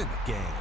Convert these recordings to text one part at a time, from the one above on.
in the game.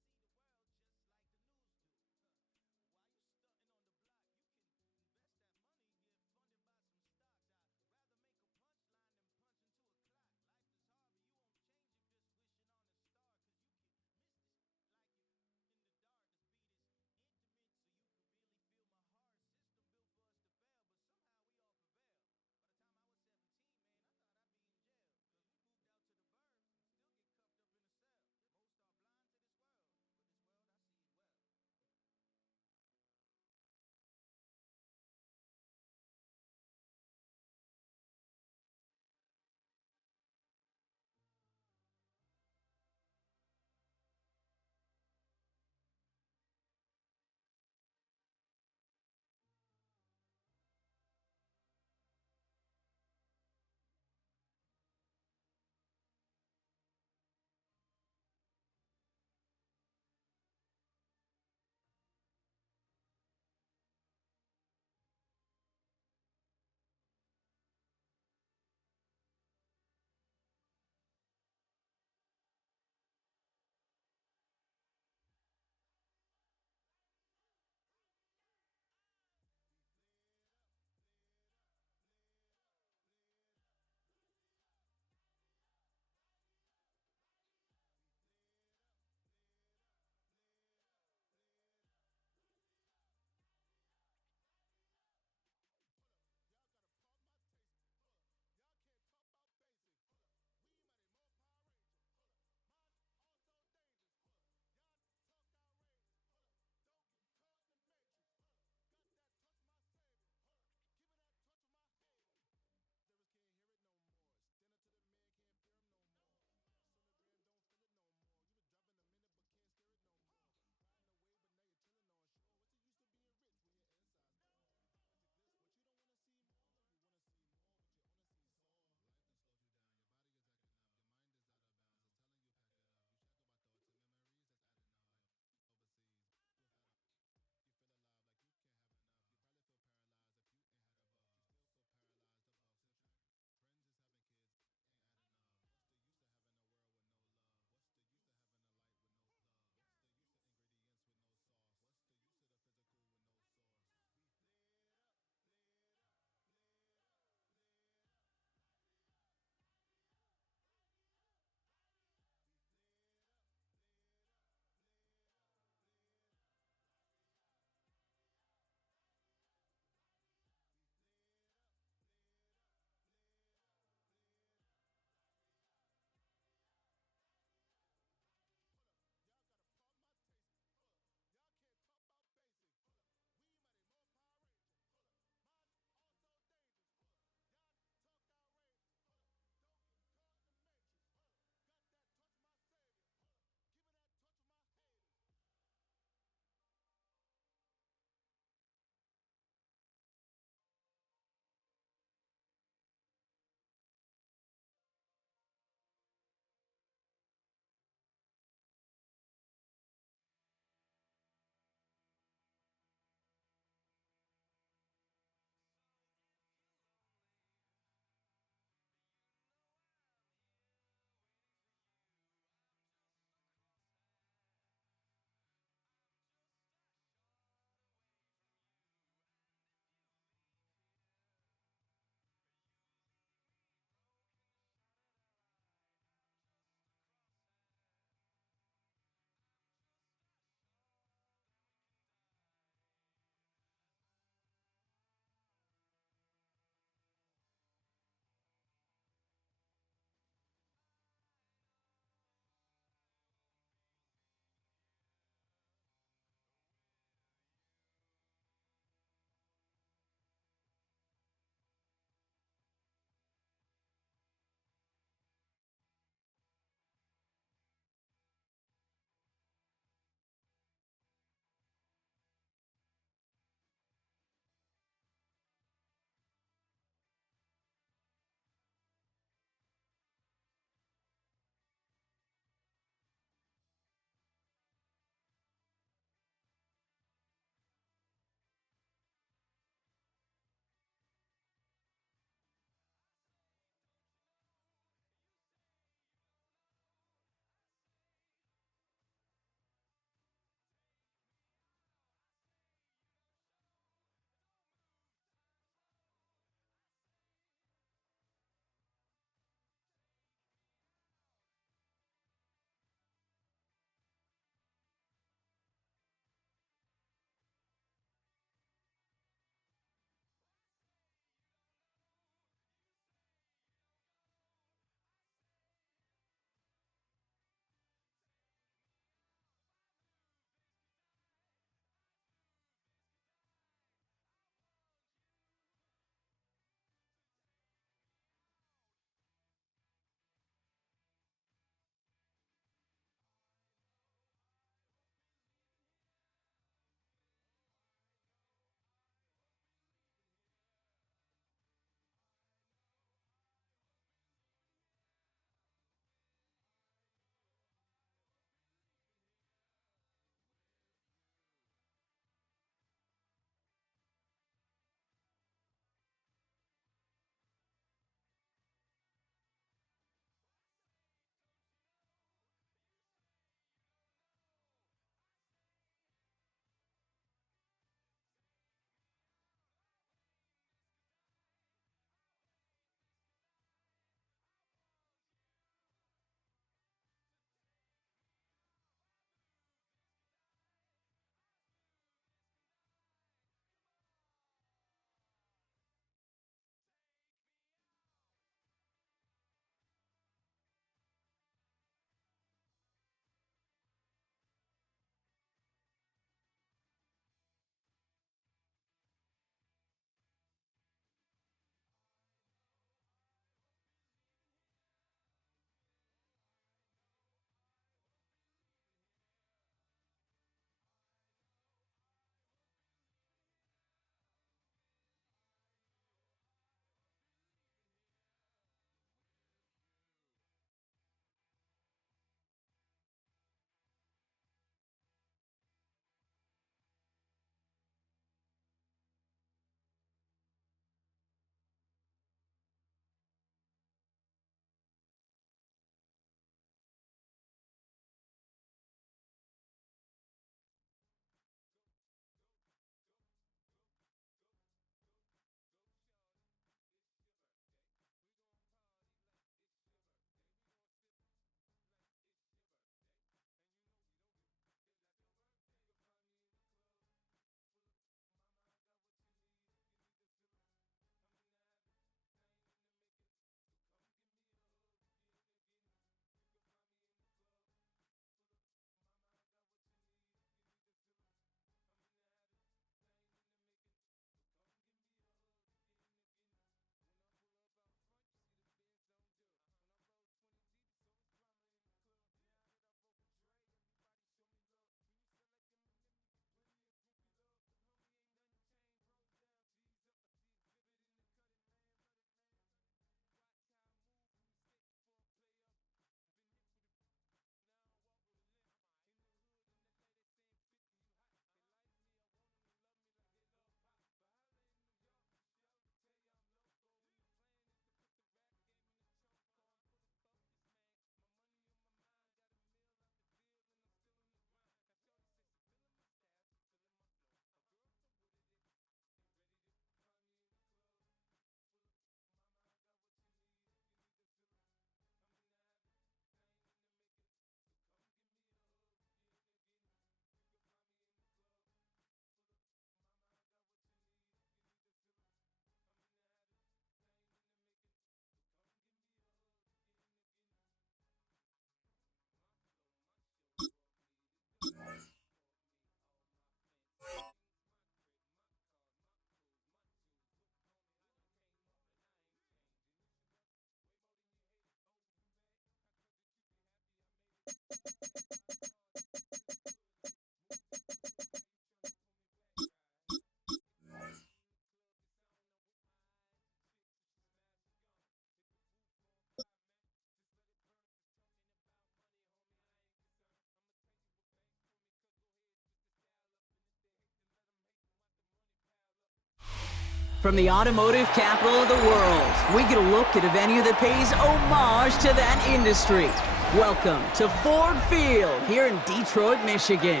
From the automotive capital of the world, we get a look at a venue that pays homage to that industry. Welcome to Ford Field here in Detroit, Michigan.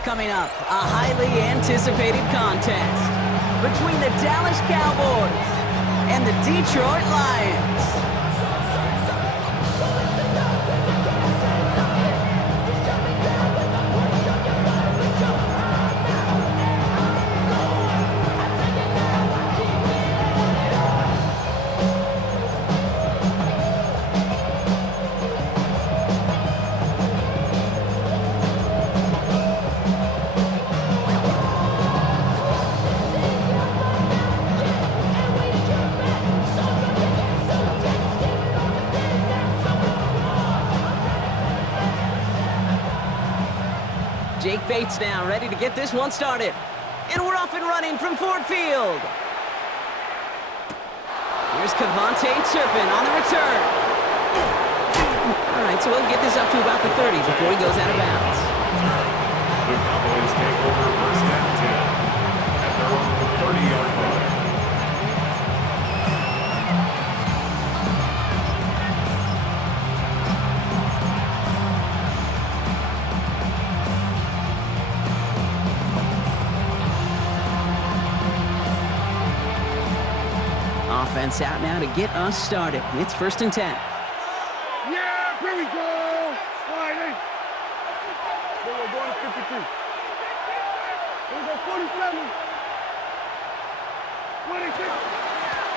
Coming up, a highly anticipated contest between the Dallas Cowboys and the Detroit Lions. Jake Bates now, ready to get this one started. And we're off and running from Ford Field. Here's Kevontae Turpin on the return. All right, so we'll get this up to about the 30 before he goes out of bounds. The Cowboys take over first and 10 at their own 30-yard line. Offense out now to get us started. It's first and 10. Yeah, here we go. All right, hey. We're going to 53. Here we go, 47. 26.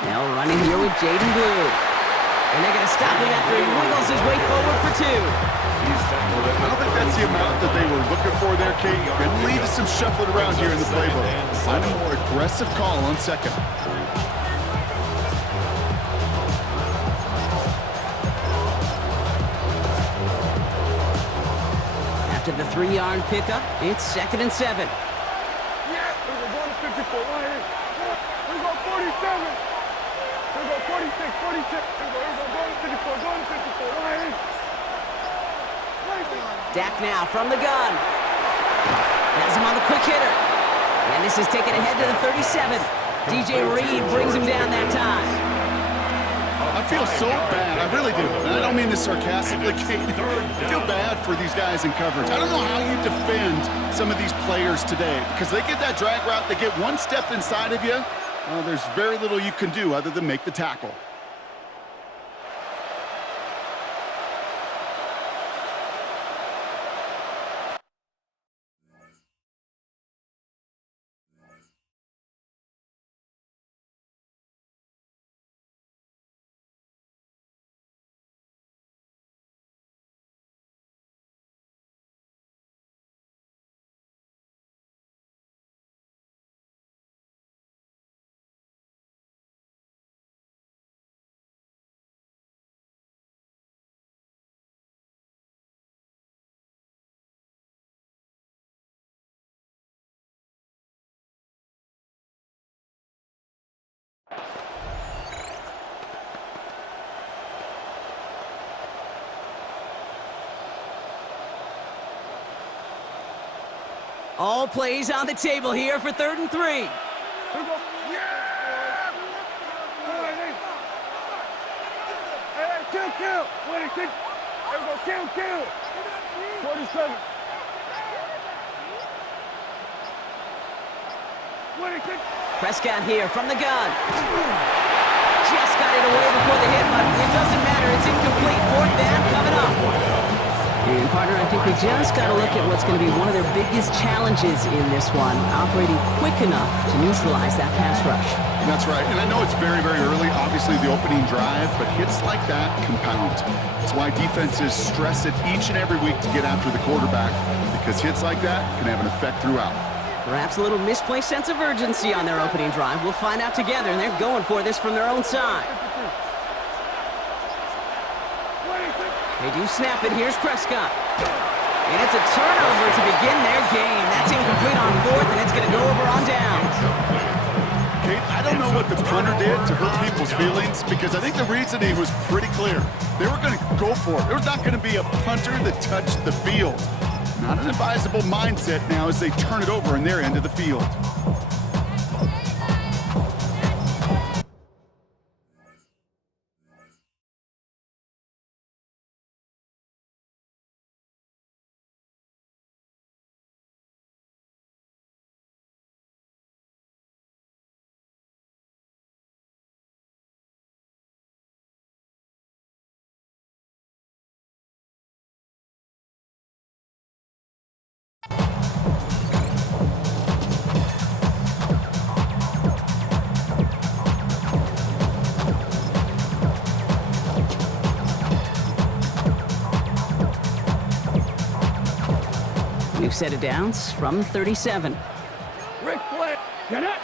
Now running here with Jaden Blue. And they're going to stop him after he wiggles his way forward for two. I don't think that's the amount that they were looking for there, Kate. Could lead to some shuffling around here in the playbook. Find a more aggressive call on second. To the 3-yard pickup, it's second and 7. Yeah, we're going to 54. Right here. We go 47. We go 46, 46. Here we go going to 54, going to 54. Right here. Dak now from the gun. Has him on the quick hitter. And this is taken ahead to the 37. DJ Reed brings him down that time. I feel so bad. I really do. And I don't mean this sarcastically, Kate. I feel bad for these guys in coverage. I don't know how you defend some of these players today because they get that drag route, they get one step inside of you. There's very little you can do other than make the tackle. All plays on the table here for 3rd and 3. Here we go. Yeah! All right, hey. Hey, kill. 26. Here we go, kill. 47. 26. Prescott here from the gun. Just got it away before the hit, but it doesn't matter. It's incomplete. 4th down coming up. And, partner, I think we just got to look at what's going to be one of their biggest challenges in this one, operating quick enough to neutralize that pass rush. That's right, and I know it's very, very early, obviously the opening drive, but hits like that compound. That's why defenses stress it each and every week to get after the quarterback, because hits like that can have an effect throughout. Perhaps a little misplaced sense of urgency on their opening drive. We'll find out together, and they're going for this from their own side. 26. They do snap it. Here's Prescott. And it's a turnover to begin their game. That's incomplete on fourth, and it's going to go over on downs. Kate, I don't know what the punter did to hurt people's feelings because I think the reasoning was pretty clear. They were going to go for it. There's not going to be a punter that touched the field. Not an advisable mindset now as they turn it over in their end of the field. New set of downs from 37. Rick Flair. Get it.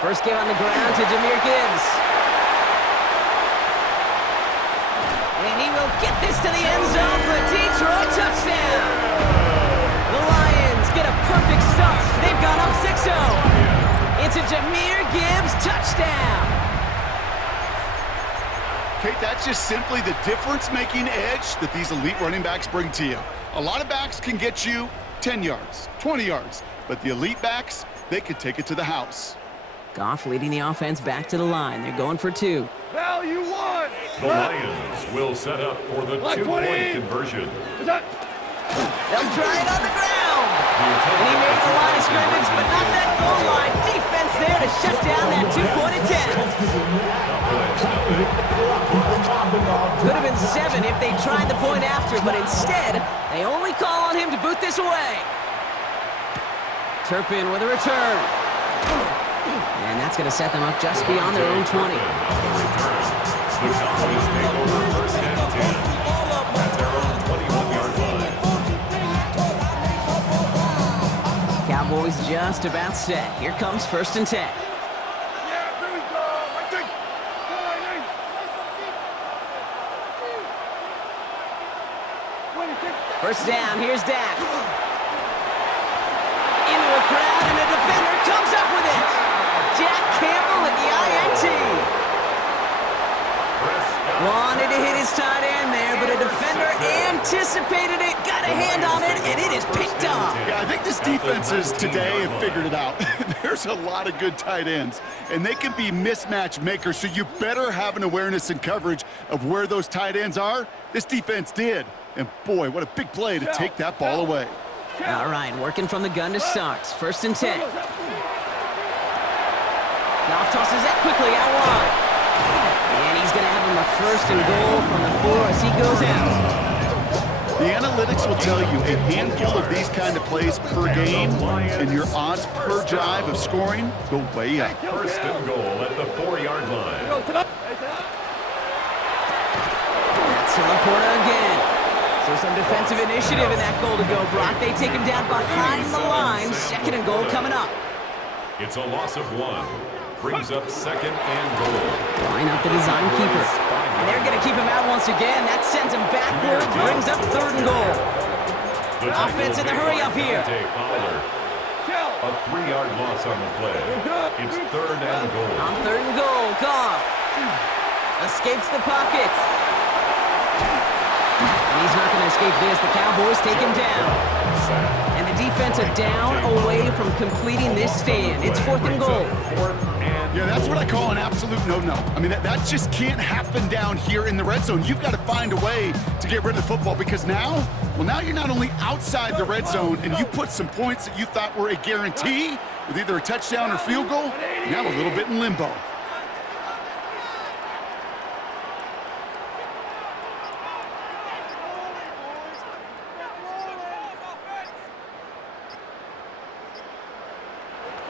First game on the ground to Jahmyr Gibbs. And he will get this to the end zone for a Detroit touchdown. The Lions get a perfect start. They've gone up 6-0. It's a Jahmyr Gibbs touchdown. Kate, that's just simply the difference-making edge that these elite running backs bring to you. A lot of backs can get you 10 yards, 20 yards, but the elite backs, they could take it to the house. Goff leading the offense back to the line. They're going for two. Value one. The Lions will set up for the two-point conversion. They'll try it on the ground. And he made the line of scrimmage, but not that goal line. Defense there to shut down that two-point attempt. Could have been 7 if they tried the point after, but instead, they only call on him to boot this away. Turpin with a return. And that's going to set them up just beyond their own 20. The Cowboys take over first and 10 at their own 21-yard line. Cowboys just about set. Here comes first and 10. Yeah, here we go. I think. First down, here's Dak. Into a crowd, and a defender comes up with it. Jack Campbell with the INT. Wanted to hit his tight end there, but a defender anticipated it, got a hand on it, and it is picked up. Yeah, I think this defenses today have figured it out. There's a lot of good tight ends, and they can be mismatch makers, so you better have an awareness and coverage of where those tight ends are. This defense did. And boy, what a big play to take that ball away. All right, working from the gun to start. First and 10. Goff tosses that quickly out wide. And he's going to have him a first and goal from the 4 as he goes out. The analytics will tell you a handful of these kind of plays per game, and your odds per drive of scoring go way up. First and goal at the 4-yard line. That's Laporta again. So some defensive initiative in that goal to go, Brock. They take him down behind the line. Second and goal coming up. It's a loss of 1. Brings up second and goal. Line up the design keeper. And they're going to keep him out once again. That sends him backwards. Brings up third and goal. Offense in the hurry up here. A 3-yard loss on the play. It's third and goal. On third and goal, Goff escapes the pocket. And he's not going to escape this. The Cowboys take him down. And the defense a down away from completing this stand. It's fourth and goal. Yeah, that's what I call an absolute no-no. I mean, that just can't happen down here in the red zone. You've got to find a way to get rid of the football because now you're not only outside the red zone and you put some points that you thought were a guarantee with either a touchdown or field goal, now a little bit in limbo.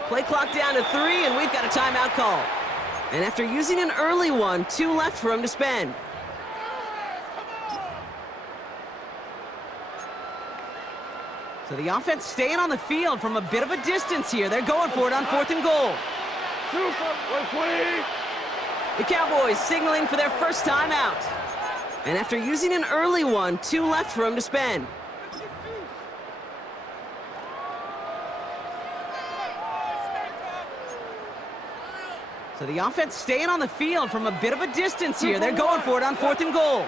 Play clock down to 3, and we've got a timeout call. And after using an early one, 2 left for him to spend. So the offense staying on the field from a bit of a distance here. They're going for it on fourth and goal. Super 120. The Cowboys signaling for their first time out. And after using an early one, 2 left for him to spend. So the offense staying on the field from a bit of a distance here. They're going for it on 4th and goal.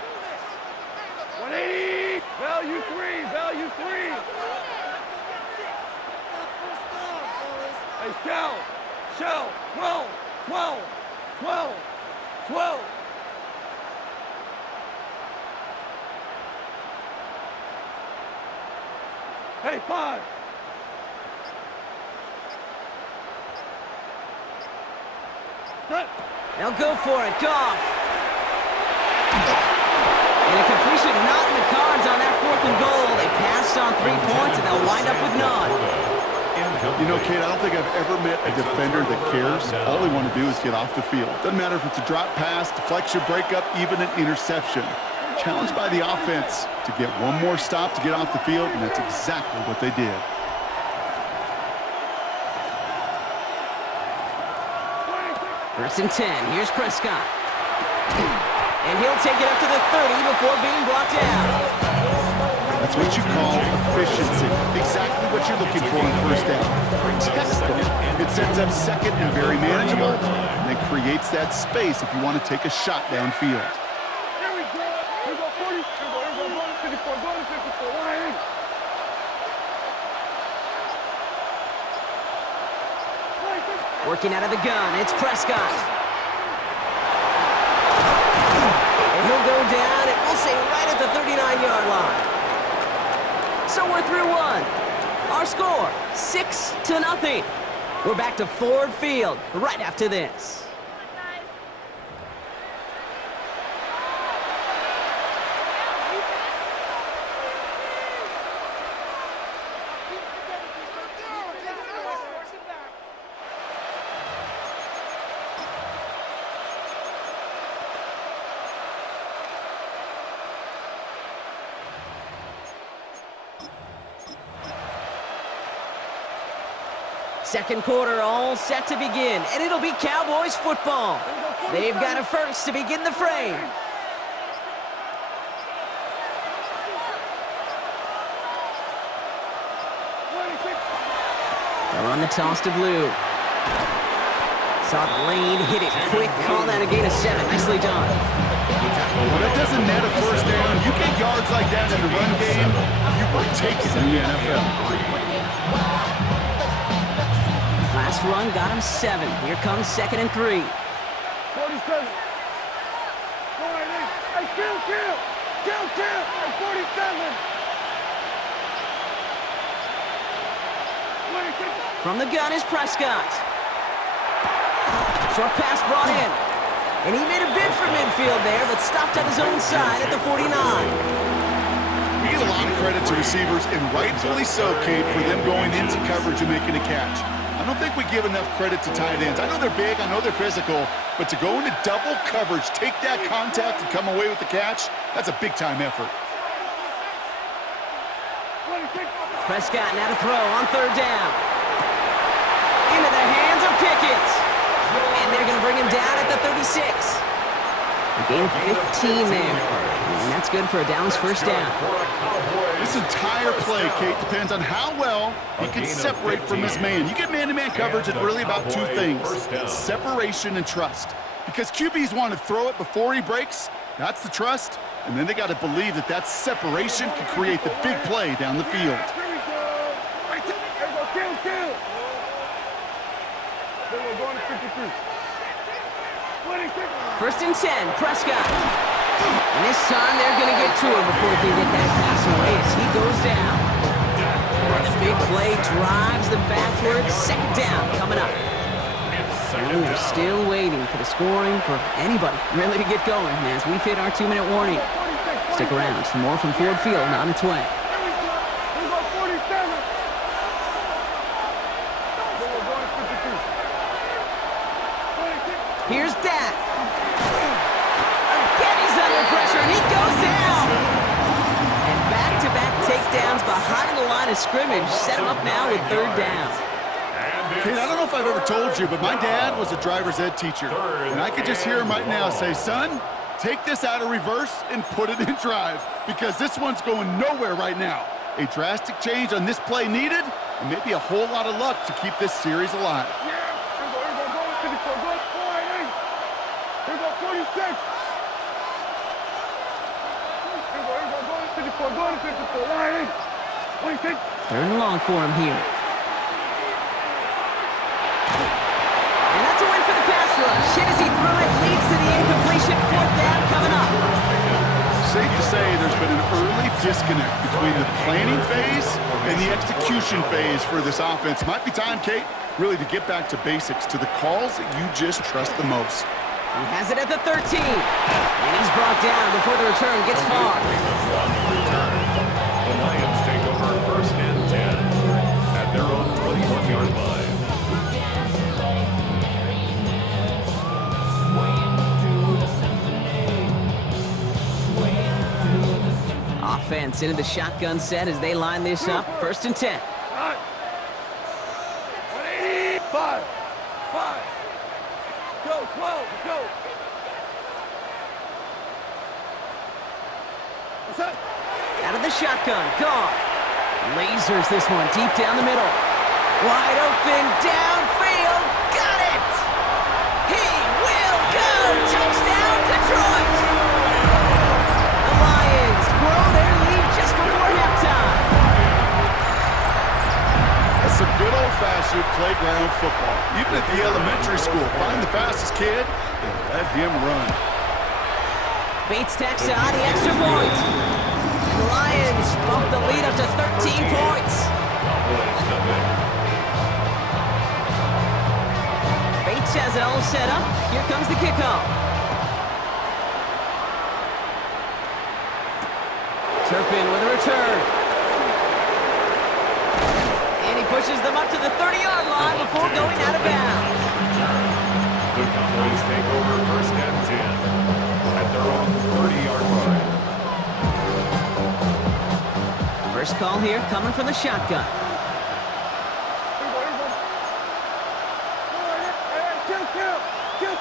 180! Value 3! Value 3! Hey, Shell! 12! 12! 12! 12! Hey, 5! They'll go for it. Goff. And a completion not in the cards on that 4th and goal. They passed on 3 points, and they'll wind up with none. You know, Kate, I don't think I've ever met a defender that cares. All they want to do is get off the field. Doesn't matter if it's a drop pass, deflection, breakup, even an interception. Challenged by the offense to get one more stop to get off the field, and that's exactly what they did. First and 10. Here's Prescott. And he'll take it up to the 30 before being brought down. That's what you call efficiency. Exactly what you're looking for on first down. Textbook. It sets up second and very manageable, and it creates that space if you want to take a shot downfield. Here we go! Here we go, 40! Here we go, go to 54, go to 54, 180! Working out of the gun, it's Prescott. And he'll go down, and we'll say right at the 39-yard line. So we're through 1. Our score, 6-0. We're back to Ford Field right after this. Second quarter all set to begin, and it'll be Cowboys football. They've got a first to begin the frame. They'll run the toss to Blue. Saw the lane, hit it quick, call that a gain of 7. Nicely done. When it doesn't net a first down, you get yards like that in the run game, you will take it in the NFL. Last run got him 7. Here comes 2nd and 3. 47. Hey, kill! Hey, 47. From the gun is Prescott. Short pass brought in. And he made a bid for midfield there, but stopped at his own side at the 49. You get a lot of credit to receivers, and rightfully so, Kate, for them going into coverage and making a catch. I don't think we give enough credit to tight ends. I know they're big, I know they're physical, but to go into double coverage, take that contact and come away with the catch, that's a big-time effort. Prescott now to throw on 3rd down. Into the hands of Pickett. And they're going to bring him down at the 36. A gain of 15 there. And that's good for a Dallas first down. This entire play, Kate, depends on how well he can separate from his man. You get man-to-man coverage, it's really about 2 things, separation and trust. Because QBs want to throw it before he breaks, that's the trust, and then they got to believe that that separation can create the big play down the field. First and 10, Prescott. And this time they're going to get to him before he can get that pass away as he goes down. And the big play drives them backwards. 2nd down coming up. And we're still waiting for the scoring for anybody really to get going as we've hit our 2-minute warning. Stick around for more from Ford Field on its way. Here's Dak. Again, he's under pressure, and he goes down. And back-to-back takedowns behind the line of scrimmage set him up now with 3rd down. And Kate, I don't know if I've ever told you, but my dad was a driver's ed teacher. And I could just hear him right now say, son, take this out of reverse and put it in drive, because this one's going nowhere right now. A drastic change on this play needed, and maybe a whole lot of luck to keep this series alive. Yeah, here we go, 54, here we go, 46. Here we go, 54, wide. 26. Third and long for him here. And that's a win for the pass rush. Hit as he threw it, leads to the incompletion. Fourth down coming up. Safe to say there's been an early disconnect between the planning phase and the execution phase for this offense. Might be time, Kate, really to get back to basics, to the calls that you just trust the most. He has it at the 13. And he's brought down before the return gets far. The Lions take over first and 10 at their own 21-yard line. Offense into the shotgun set as they line this up. First and 10. 185. 5. Go, 12, go. What's up? Out of the shotgun, Goff. Lasers this one deep down the middle. Wide open, downfield, got it! He will go! Touchdown, Detroit! The Lions grow their lead just before halftime. That's some good old-fashioned playground football. Even at the elementary school, find the fastest kid and let him run. Bates tacks on the extra point. And the Lions bump the lead up to 13 points. Bates has it all set up. Here comes the kickoff. Turpin with a return. And he pushes them up to the 30-yard line before going out of bounds. The Cowboys take over first and 10 at their own 30-yard line. First call here coming from the shotgun.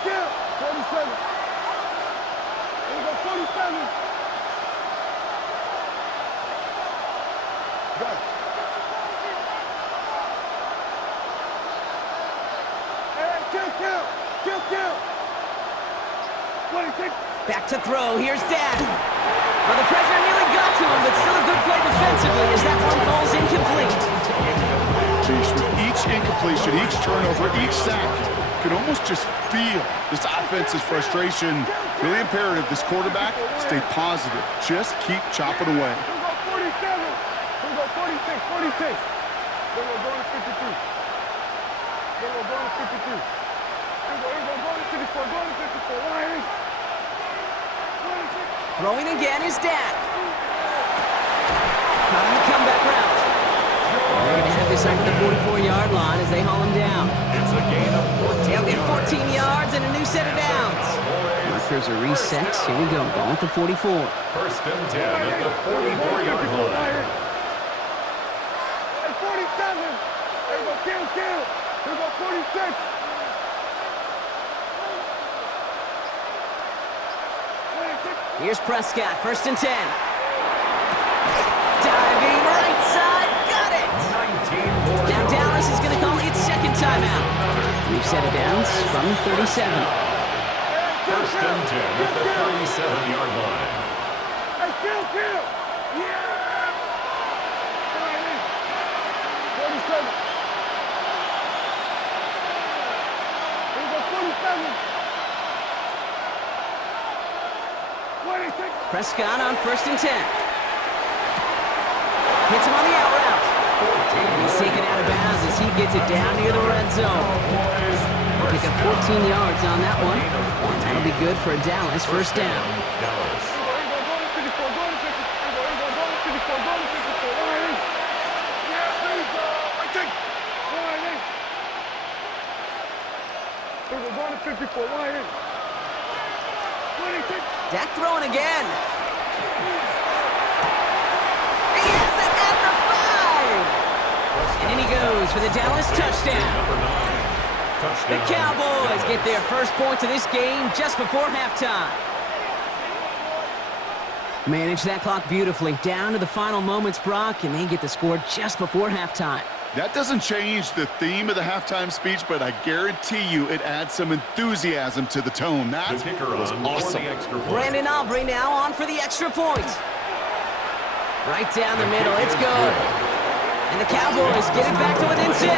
Kill. 47. Here we go, 47. Go. Kill. 26. Back to throw. Here's Dak. Well, the pressure nearly got to him, but still a good play defensively as that one falls incomplete. Jeez, with each incompletion, each turnover, each sack, you can almost just feel this offense's frustration. Really imperative this quarterback stay positive. Just keep chopping away. Here we go, 47. Here we go, 46. Then we're going to 53. Then we're going to 53. Here we go, going to 54. Going to 54. Wide. 26. Throwing again is Dak. Caught on the comeback route. They're going to have this up at the 44-yard line as they haul him down. It's a gain of 14 They'll get 14 yards and a new set of downs. Markers are reset. Here we go. Going with the 44. First and 10 at the 44-yard line. At 47. Here we go, kill. Here we go, 46. Here's Prescott. First and 10. Diving right side. Got it. 19 more Now Dallas is going to call its second timeout. New set of downs from the 37. First and 10 at the 37-yard line. Hey, kill. Yeah. 47. Here we go, 47. 26. Prescott on first and 10. Hits him on the out route. And he's taken out of bounds as he gets it down near the red zone. He'll pick up 14 yards on that one. And that'll be good for a Dallas first down. Dallas. We're going to 54. Wide in. 26. Dak throwing again. He has it at the 5. And in he goes for the Dallas touchdown. Number 9. The Touchdown. Cowboys Dallas. get their first points of this game just before halftime. Manage that clock beautifully. Down to the final moments, Brock, and they get the score just before halftime. That doesn't change the theme of the halftime speech, but I guarantee you it adds some enthusiasm to the tone. That The kicker was on for awesome. the extra point. Brandon Aubrey now on for the extra point. Right down the middle, it's good. And the Cowboys get it back to within 6. 14.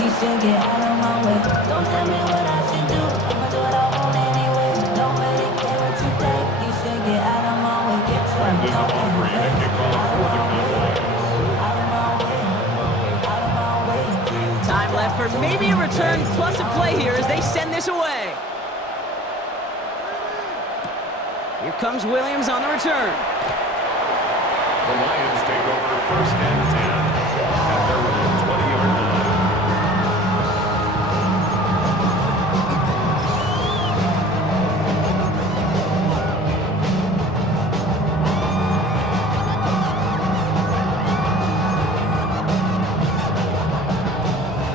You should get out of my way. Don't tell me what I should do. I'ma do what I want anyway. Don't really care what you think. You should get out of my way. Get your Brandon fucking Aubrey, the way. kickoff for the Cowboys. Out of my way. Out of my way. Time left for maybe a return plus a play here as they send this away. Here comes Williams on the return. The Lions take over first and 10 at their own 20-yard line.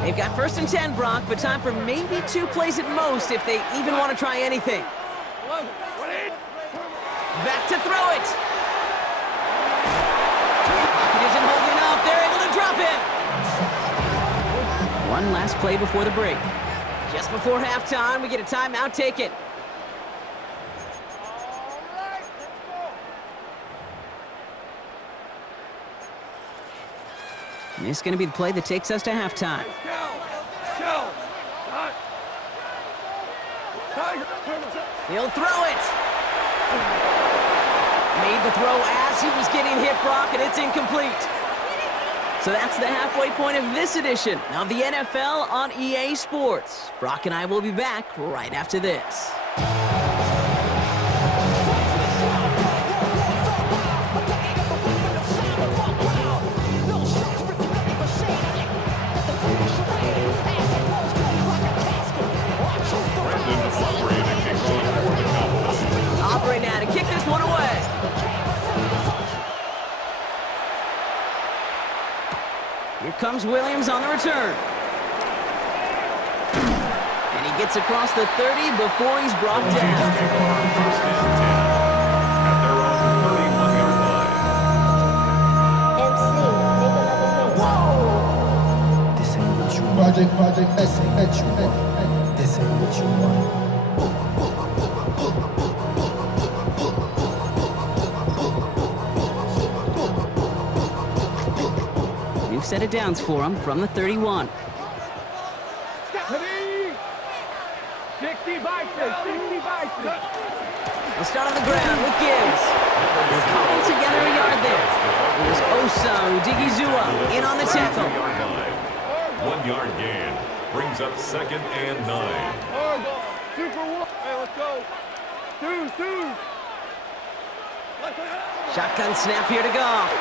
They've got first and 10, Brock, but time for maybe 2 plays at most if they even want to try anything. Back to throw it. Pocket isn't holding up. They're able to drop it. One last play before the break. Just before halftime, we get a timeout taken. And this is going to be the play that takes us to halftime. He'll throw it. Made the throw as he was getting hit, Brock, and it's incomplete. So that's the halfway point of this edition of the NFL on EA Sports. Brock and I will be back right after this. Brandon Aubrey, the kickoff for the Cowboys. Aubrey now to kick this one away. Here comes Williams on the return. And he gets across the 30 before he's brought Take down. over first and 10 at their own 31-yard line. MC, make another mix. This ain't what you want. Project, this ain't what you want. This ain't what you want. New set of downs for him from the 31. 60 by 60 by 6. We'll start on the ground with Gibbs. We're cobbled together a yard there. It was Osamu Digizua in on the tackle. 1 yard gain brings up second and 9. Super one. Hey, let's go. Two. Shotgun snap here to Goff.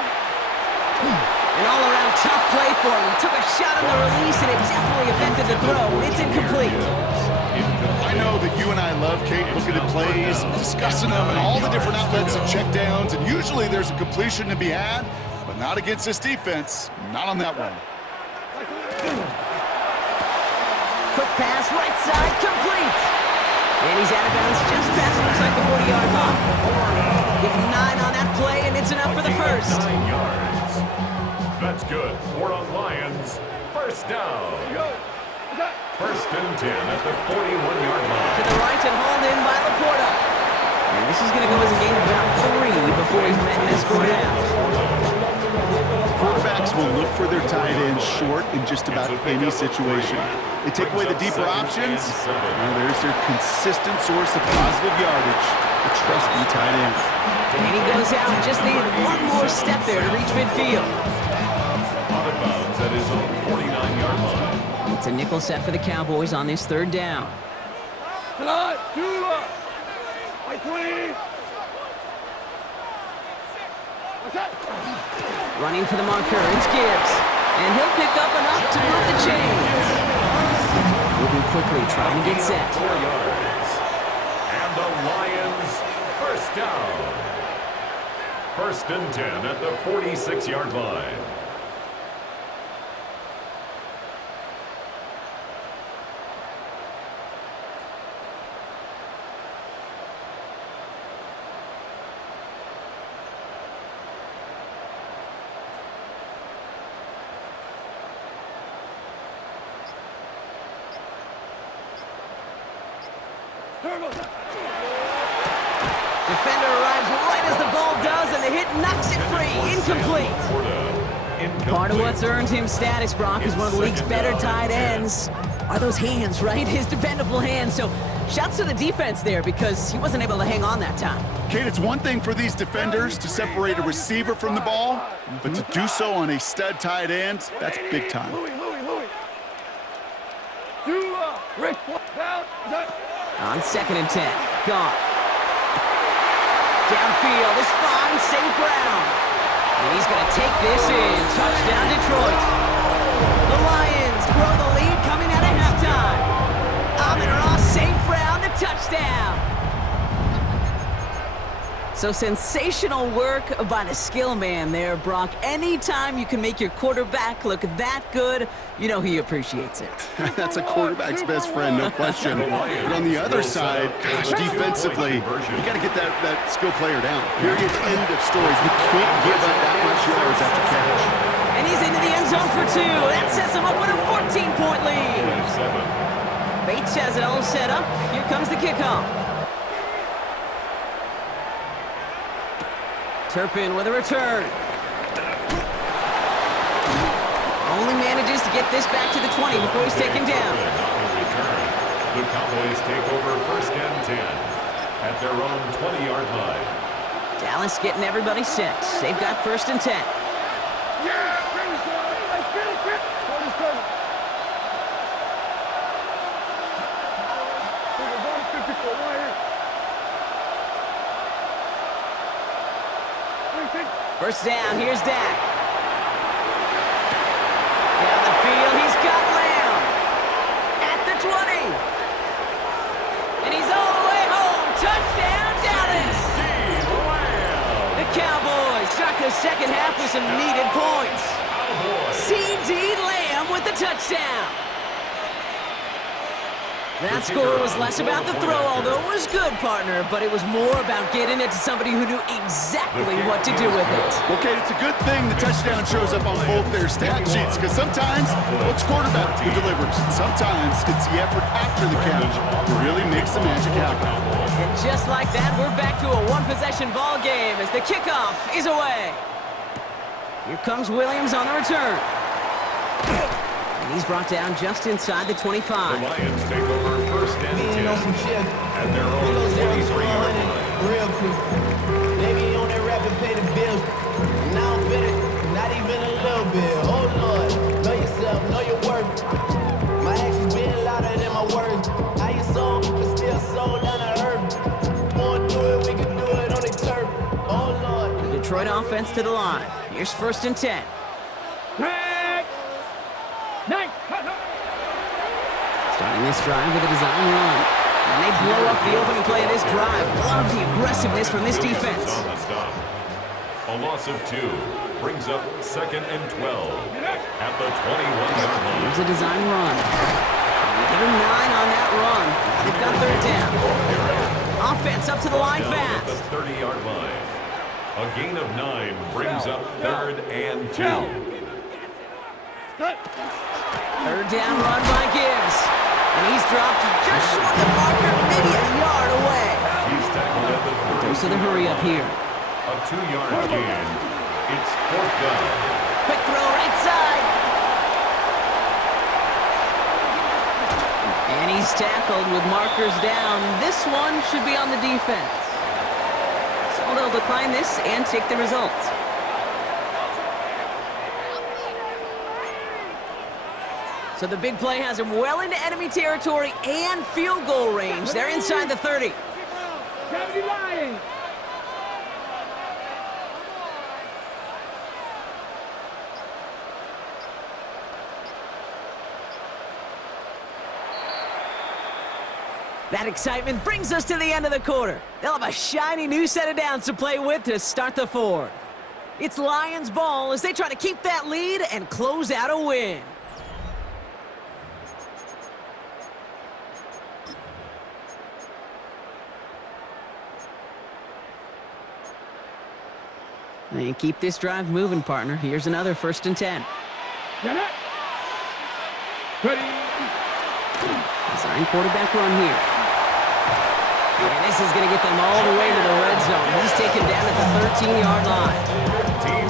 An all-around tough play for him. He took a shot on the release, and it definitely affected the throw. It's incomplete. I know that you and I love, Kate, looking at plays, discussing them, and all the different outlets and checkdowns, and usually there's a completion to be had, but not against this defense. Not on that one. Quick pass, right side, complete. And he's out of bounds just past, looks like the 40-yard line. Give him 9 on that play, and it's enough for the first. 9 yards. That's good for the Lions. First down. First and 10 at the 41-yard To line. the right and hauled in by Laporta. And this is going to go as a gain of about 3 before he's met and escorted out. Quarterbacks will look for their tight ends short in just about any situation. They take away the deeper options. Well, there's their consistent source of positive yardage, the trusty tight end. And he goes out and just needed one more step there to reach midfield. Out of bounds at his own 49-yard line. It's a nickel set for the Cowboys on this third down. Running for the marker, it's Gibbs. And he'll pick up enough to move the chains. Moving quickly, trying to get set. 4 yards. And the Lions first down. First and 10 at the 46-yard line. Defender arrives right as the ball does, and the hit knocks it free. Incomplete. Part of what's earned him status, Brock, is one of the league's better tight ends. Are those hands, right? His dependable hands. So shouts to the defense there because he wasn't able to hang on that time. Kate, it's one thing for these defenders to separate a receiver from the ball, but to do so on a stud tight end, that's big time. Louis. Rick, down. On 2nd and 10. Goff. Downfield is fine. St. Brown. And he's going to take this in. Touchdown, Detroit. The Lions grow the lead coming out of halftime. Amon-Ra St. Brown, the touchdown. So sensational work by the skill man there, Brock. Anytime you can make your quarterback look that good, you know he appreciates it. That's a quarterback's best friend, no question. But on the other side, gosh, defensively, you got to get that skill player down. Period, end of story. You can't give up that much yards after catch. And he's into the end zone for 2. That sets him up with a 14-point lead. Bates has it all set up. Here comes the kickoff. Turpin with a return. Only manages to get this back to the 20 before he's taken down. The Cowboys take over 1st and 10 at their own 20-yard line. Dallas getting everybody set. They've got 1st and 10. First down, here's Dak. Down the field, he's got Lamb. At the 20. And he's all the way home. Touchdown, Dallas. The Cowboys start the second half with some needed points. C.D. Lamb with the touchdown. That score was less about the throw, although it was good, partner, but it was more about getting it to somebody who knew exactly what to do with it. Okay, it's a good thing the touchdown shows up on both their stat sheets, because sometimes it's quarterback who delivers. Sometimes it's the effort after the catch that really makes the magic happen. And just like that, we're back to a one-possession ball game as the kickoff is away. Here comes Williams on the return. He's brought down just inside the 25. The Lions take over 1st and 10 at their own 23-yard line. Real quick. Maybe on that rap and pay the bills. Now I'm bitter, not even a little bit. Oh Lord, know yourself, know your worth. My actions being louder than my words. How you sold, but still sold down to earth. Wanna do it, we can do it on the turf. Oh Lord. The Detroit offense to the line. Here's 1st and 10. Starting this drive with a design run. And they blow up the opening play of this drive. Love the aggressiveness from this defense. On the stop. A loss of 2 brings up 2nd and 12 at the 21-yard line. Here's a design run. Give him 9 on that run. They've got 3rd down. Offense up to the line fast. At the 30-yard line. A gain of 9 brings up 3rd and 2. 3rd down run by Gibbs. And he's dropped just short of the marker, maybe a yard away. He's tackled at the 30. Dose of the hurry up here. A 2-yard gain. It's 4th down. Quick throw right side. And he's tackled with markers down. This one should be on the defense. So they'll decline this and take the results. So the big play has him well into enemy territory and field goal range. They're inside the 30. That excitement brings us to the end of the quarter. They'll have a shiny new set of downs to play with to start the 4th. It's Lions ball as they try to keep that lead and close out a win. And keep this drive moving, partner. Here's another 1st and 10. Design quarterback run here. And this is going to get them all the way to the red zone. He's taken down at the 13-yard line.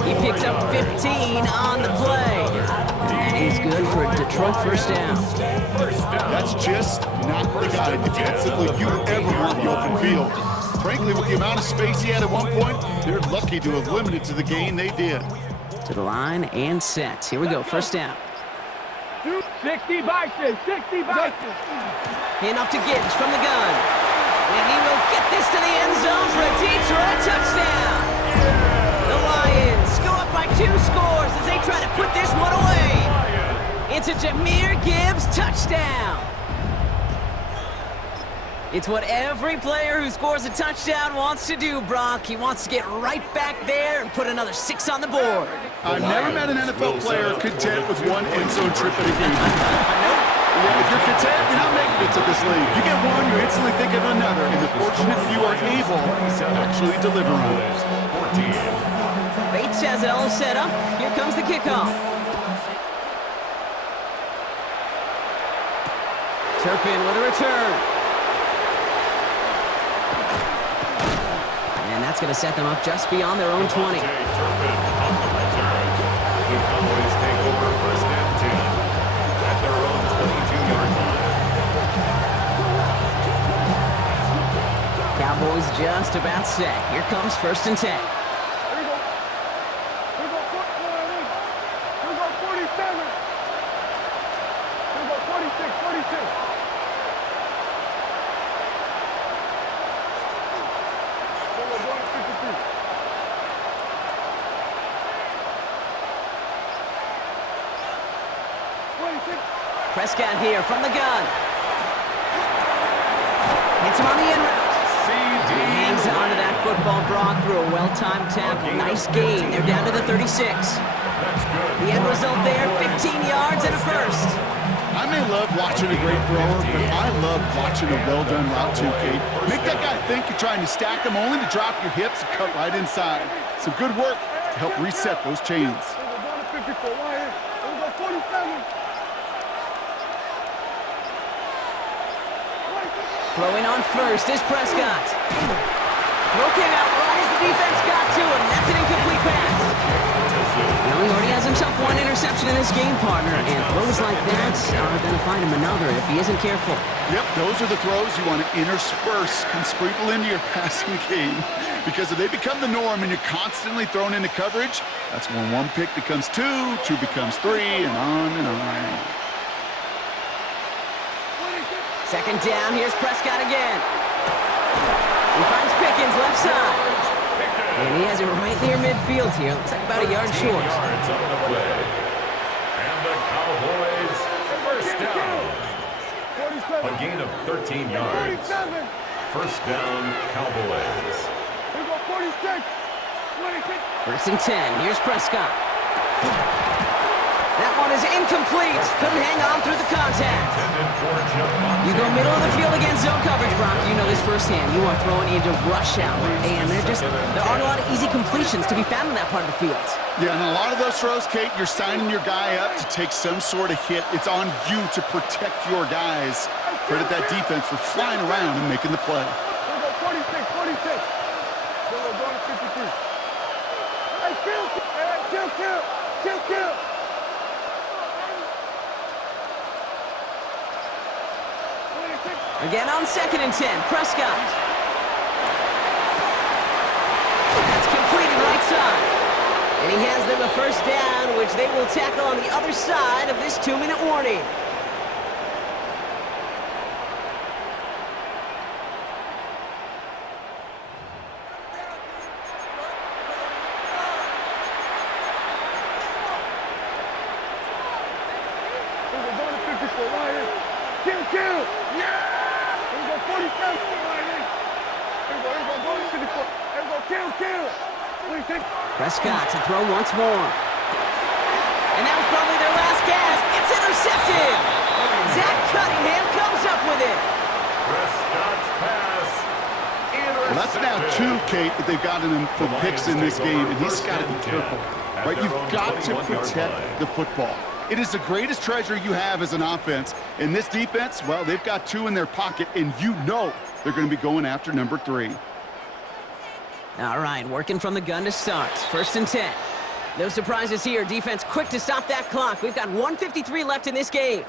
He picks up 15 on the play. And he's good for a Detroit first down. That's just not the guy defensively you ever want in the open field. Frankly, with the amount of space he had at one point, they're lucky to have limited to the gain they did. To the line and set. Here we go, first down. 60 Bison, 60 Bison. Enough to Gibbs from the gun. And he will get this to the end zone for a Detroit touchdown. The Lions go up by 2 scores as they try to put this one away. It's a Jahmyr Gibbs touchdown. It's what every player who scores a touchdown wants to do, Brock. He wants to get right back there and put another 6 on the board. I've never met an NFL player content with one end zone trip in a game. Yeah, if you're content, you're not making it to this league. You get one, you instantly think of another, and the fortunate few are able to actually deliver on it. Bates has it all set up. Here comes the kickoff. Turpin with a return. And that's going to set them up just beyond their own 20. The Cowboys take over first and 10 at their own 22-yard line. Cowboys just about set. Here comes first and 10. Here we go. Here we go, 47. Here we go, 46, 46. Here we go, going to 53. Prescott here from the gun. Hits him on the in route. He hangs on to that football, Brock, through a well-timed tackle. Nice gain. They're down to the 36. The end result there, 15 yards and a first. I may love watching a great thrower, but I love watching a well-done route too, Kate. Make that guy think you're trying to stack him only to drop your hips and cut right inside. Some good work to help reset those chains. We're going to 54. Lions. Here we go, 47. Throwing on first is Prescott. Throw came out right as the defense got to him. That's an incomplete pass. Now he already has himself one interception in this game, partner, and throws like that are going to find him another if he isn't careful. Yep, those are the throws you want to intersperse and sprinkle into your passing game. Because if they become the norm and you're constantly thrown into coverage, that's when 1 pick becomes 2, 2 becomes 3, and on and on. Second down, here's Prescott again. He finds Pickens left side. And he has it right near midfield here. Looks like about a yard short. Yards on the play. And the Cowboys first down. A gain of 13 yards. First down, Cowboys. Here we go, 46. 26. First and 10, here's Prescott. That one is incomplete. Couldn't hang on through the contact. You go middle of the field against zone coverage, Brock. You know this firsthand. You are throwing into rush hour, and there aren't a lot of easy completions to be found in that part of the field. Yeah, and a lot of those throws, Kate, you're signing your guy up to take some sort of hit. It's on you to protect your guys. Credit that defense for flying around and making the play. Here we go, 46, 46. Then we're going to 53. Hey, kill. Again on second and 10, Prescott. That's completed right side. And he has them a first down, which they will tackle on the other side of this 2-minute warning. We're going to 54. Lions. Kill. Yeah! Here we go, 47. Lions. Here we go, going to 54. Here we go, kill. 26. Prescott to throw once more. And that was probably their last gasp. It's intercepted. Zach Cunningham comes up with it. Prescott's pass. Well, that's now 2, Kate, that they've gotten him for picks in this game, and he's got to be careful. Right? You've got to protect the football. It is the greatest treasure you have as an offense. And this defense, well, they've got 2 in their pocket, and you know They're going to be going after number 3. All right, working from the gun to start. 1st and 10. No surprises here. Defense quick to stop that clock. We've got 1:53 left in this game.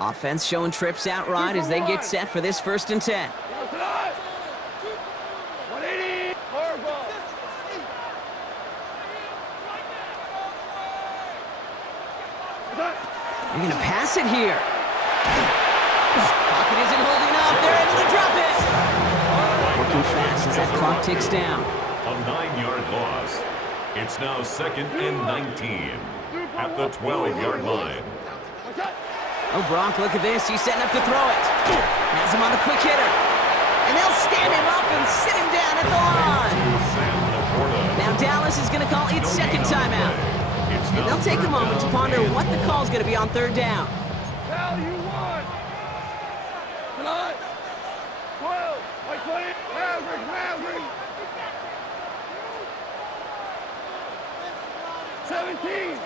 Offense showing trips out right as they get set for this 1st and 10. They're going to pass it here. Pocket isn't holding up. They're able to drop it. Working fast as that clock ticks down. A 9-yard loss. It's now 2nd and 19 at the 12-yard line. Oh, Brock, look at this. He's setting up to throw it. Has him on the quick hitter. And they'll stand him up and sit him down at the line. Now Dallas is going to call its 2nd timeout. And they'll take a moment to ponder what the call is going to be on 3rd down. Now you won. 12, like 20, Maverick. 17.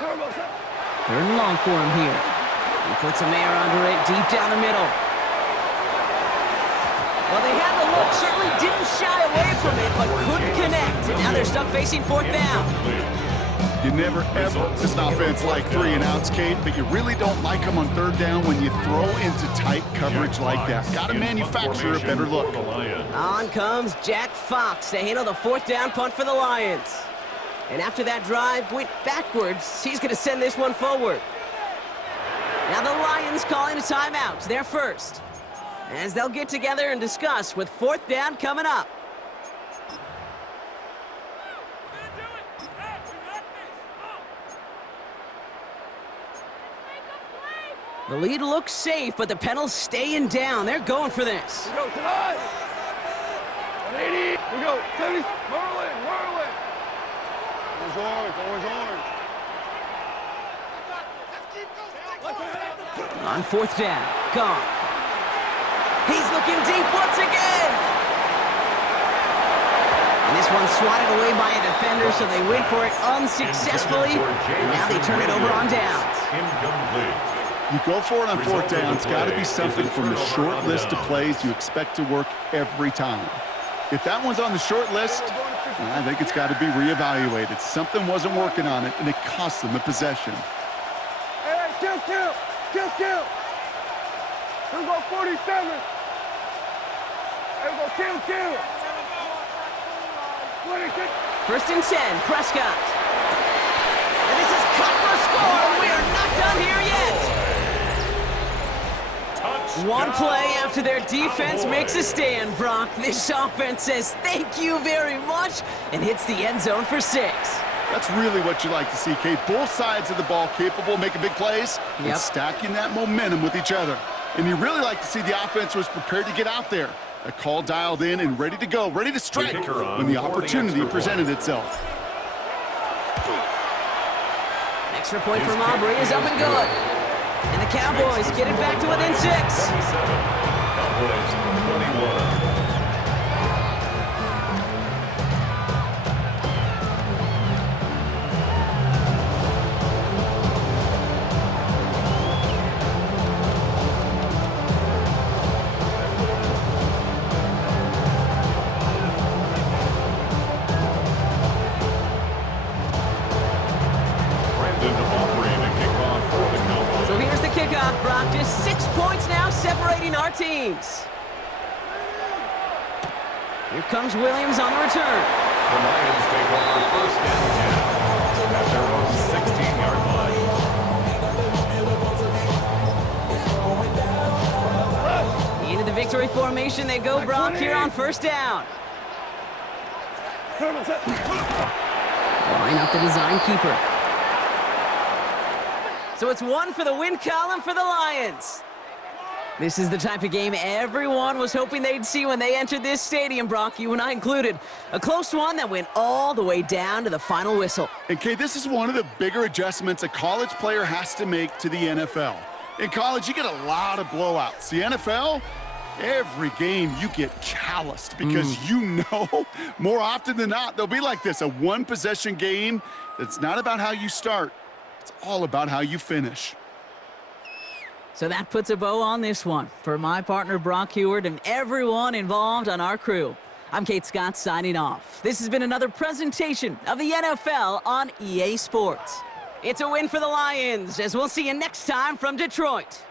3rd and long for him here. He puts some air under it, deep down the middle. Well, they had the look, certainly didn't shy away from it, but couldn't connect. And now they're stuck facing 4th down. You never, ever, this offense like 3 and outs, Kate, but you really don't like them on 3rd down when you throw into tight coverage like that. Got to manufacture a better look. On comes Jack Fox to handle the 4th down punt for the Lions. And after that drive went backwards, he's going to send this one forward. Now the Lions calling a timeout, their first, as they'll get together and discuss with 4th down coming up. The lead looks safe, but the Penals staying down. They're going for this. We go tonight. 180. We go 70. Merlin. Orange. On 4th down, Goff. He's looking deep once again. And this one's swatted away by a defender, so they wait for it unsuccessfully. And now they turn it over on downs. Incomplete. You go for it on 4th down. It's got to be something from the short list of plays you expect to work every time. If that one's on the short list, I think it's got to be reevaluated. Something wasn't working on it, and it cost them the possession. Hey, kill. Here we go 47. Here we go kill. 1st and 10, Prescott. And this is cut for a score. We are not done here yet. One play after their defense makes a stand, Brock. This offense says thank you very much and hits the end zone for 6. That's really what you like to see, Kate. Both sides of the ball capable of making big plays and stacking that momentum with each other. And you really like to see the offense was prepared to get out there. A call dialed in and ready to go, ready to strike when the opportunity presented itself. Extra point from Aubrey is up and good. And the Cowboys get it back to within 6. Cowboys 21. Brock, just 6 points now separating our teams. Here comes Williams on the return. The Lions take over 1st and 10 at their own 16-yard line. Into the victory formation they go, Brock, here on 1st down. Line up the design keeper. So it's 1 for the win column for the Lions. This is the type of game everyone was hoping they'd see when they entered this stadium, Brock, you and I included. A close one that went all the way down to the final whistle. And, Kay, this is one of the bigger adjustments a college player has to make to the NFL. In college, you get a lot of blowouts. The NFL, Every game you get calloused because you know more often than not they'll be like this, a one-possession game. It's not about how you start. It's all about how you finish. So that puts a bow on this one. For my partner Brock Heward and everyone involved on our crew, I'm Kate Scott signing off. This has been another presentation of the NFL on EA Sports. It's a win for the Lions, as we'll see you next time from Detroit.